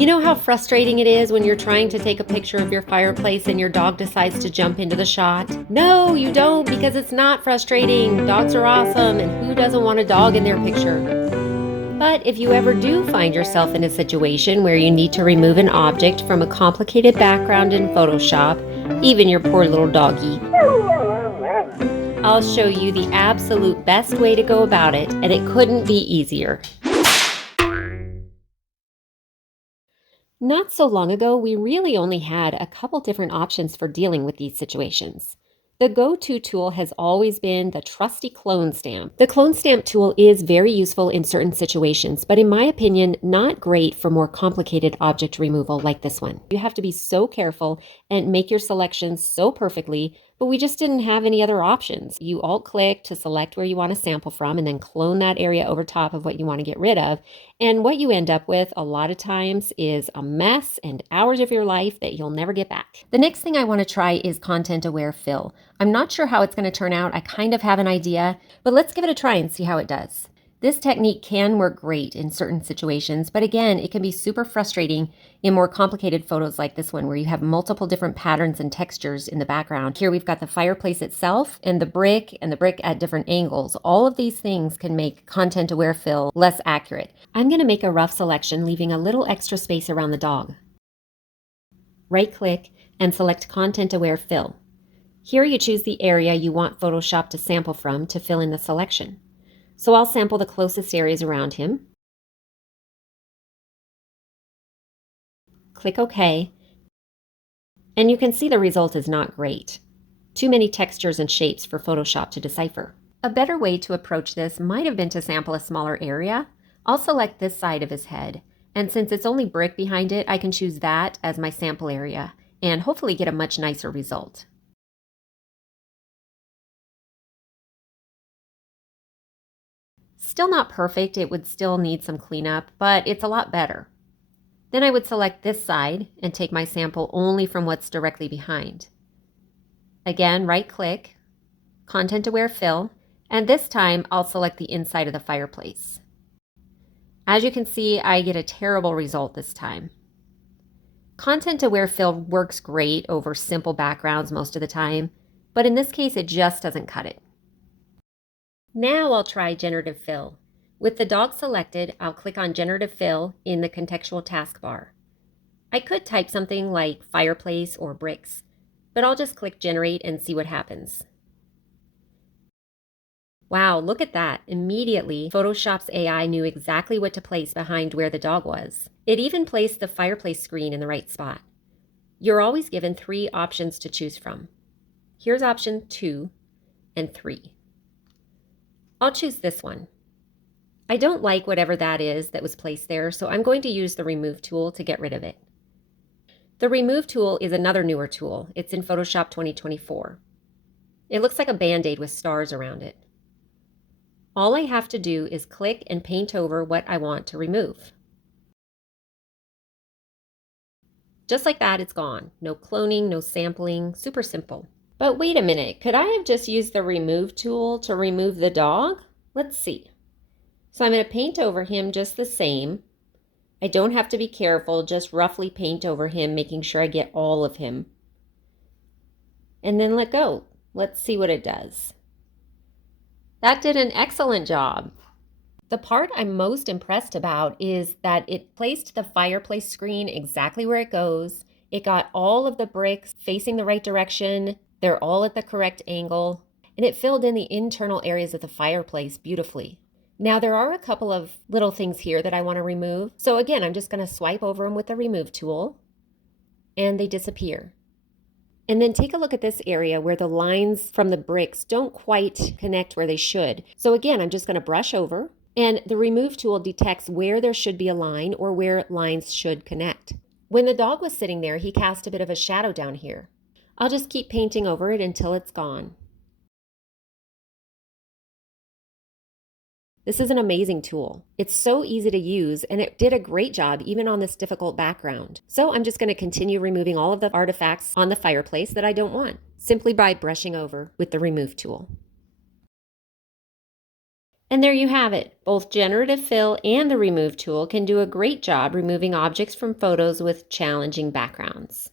You know how frustrating it is when you're trying to take a picture of your fireplace and your dog decides to jump into the shot? No, you don't, because it's not frustrating. Dogs are awesome, and who doesn't want a dog in their picture? But if you ever do find yourself in a situation where you need to remove an object from a complicated background in Photoshop, even your poor little doggy, I'll show you the absolute best way to go about it, and it couldn't be easier. Not so long ago, we really only had a couple different options for dealing with these situations. The go-to tool has always been the trusty clone stamp. The clone stamp tool is very useful in certain situations, but in my opinion, not great for more complicated object removal like this one. You have to be so careful and make your selections so perfectly, but we just didn't have any other options. You alt-click to select where you want to sample from and then clone that area over top of what you want to get rid of. And what you end up with a lot of times is a mess and hours of your life that you'll never get back. The next thing I want to try is content-aware fill. I'm not sure how it's going to turn out. I kind of have an idea, but let's give it a try and see how it does. This technique can work great in certain situations, but again, it can be super frustrating in more complicated photos like this one where you have multiple different patterns and textures in the background. Here we've got the fireplace itself and the brick at different angles. All of these things can make content-aware fill less accurate. I'm going to make a rough selection, leaving a little extra space around the dog. Right-click and select Content-Aware Fill. Here you choose the area you want Photoshop to sample from to fill in the selection. So I'll sample the closest areas around him. Click OK. And you can see the result is not great. Too many textures and shapes for Photoshop to decipher. A better way to approach this might have been to sample a smaller area. I'll select this side of his head, and since it's only brick behind it, I can choose that as my sample area and hopefully get a much nicer result. Still not perfect, it would still need some cleanup, but it's a lot better. Then I would select this side and take my sample only from what's directly behind. Again, right-click, Content-Aware Fill, and this time I'll select the inside of the fireplace. As you can see, I get a terrible result this time. Content-Aware Fill works great over simple backgrounds most of the time, but in this case it just doesn't cut it. Now I'll try Generative Fill. With the dog selected, I'll click on Generative Fill in the contextual taskbar. I could type something like fireplace or bricks, but I'll just click Generate and see what happens. Wow, look at that. Immediately, Photoshop's AI knew exactly what to place behind where the dog was. It even placed the fireplace screen in the right spot. You're always given 3 options to choose from. Here's option 2 and 3. I'll choose this one. I don't like whatever that is that was placed there, so I'm going to use the Remove tool to get rid of it. The Remove tool is another newer tool. It's in Photoshop 2024. It looks like a Band-Aid with stars around it. All I have to do is click and paint over what I want to remove. Just like that, it's gone. No cloning, no sampling, super simple. But wait a minute, could I have just used the Remove tool to remove the dog? Let's see. So I'm going to paint over him just the same. I don't have to be careful, just roughly paint over him, making sure I get all of him. And then let go. Let's see what it does. That did an excellent job. The part I'm most impressed about is that it placed the fireplace screen exactly where it goes. It got all of the bricks facing the right direction. They're all at the correct angle, and it filled in the internal areas of the fireplace beautifully. Now there are a couple of little things here that I want to remove. So again, I'm just going to swipe over them with the Remove tool, and they disappear. And then take a look at this area where the lines from the bricks don't quite connect where they should. So again, I'm just going to brush over, and the Remove tool detects where there should be a line or where lines should connect. When the dog was sitting there, he cast a bit of a shadow down here. I'll just keep painting over it until it's gone. This is an amazing tool. It's so easy to use, and it did a great job even on this difficult background. So I'm just going to continue removing all of the artifacts on the fireplace that I don't want, simply by brushing over with the Remove tool. And there you have it. Both generative fill and the remove tool can do a great job removing objects from photos with challenging backgrounds.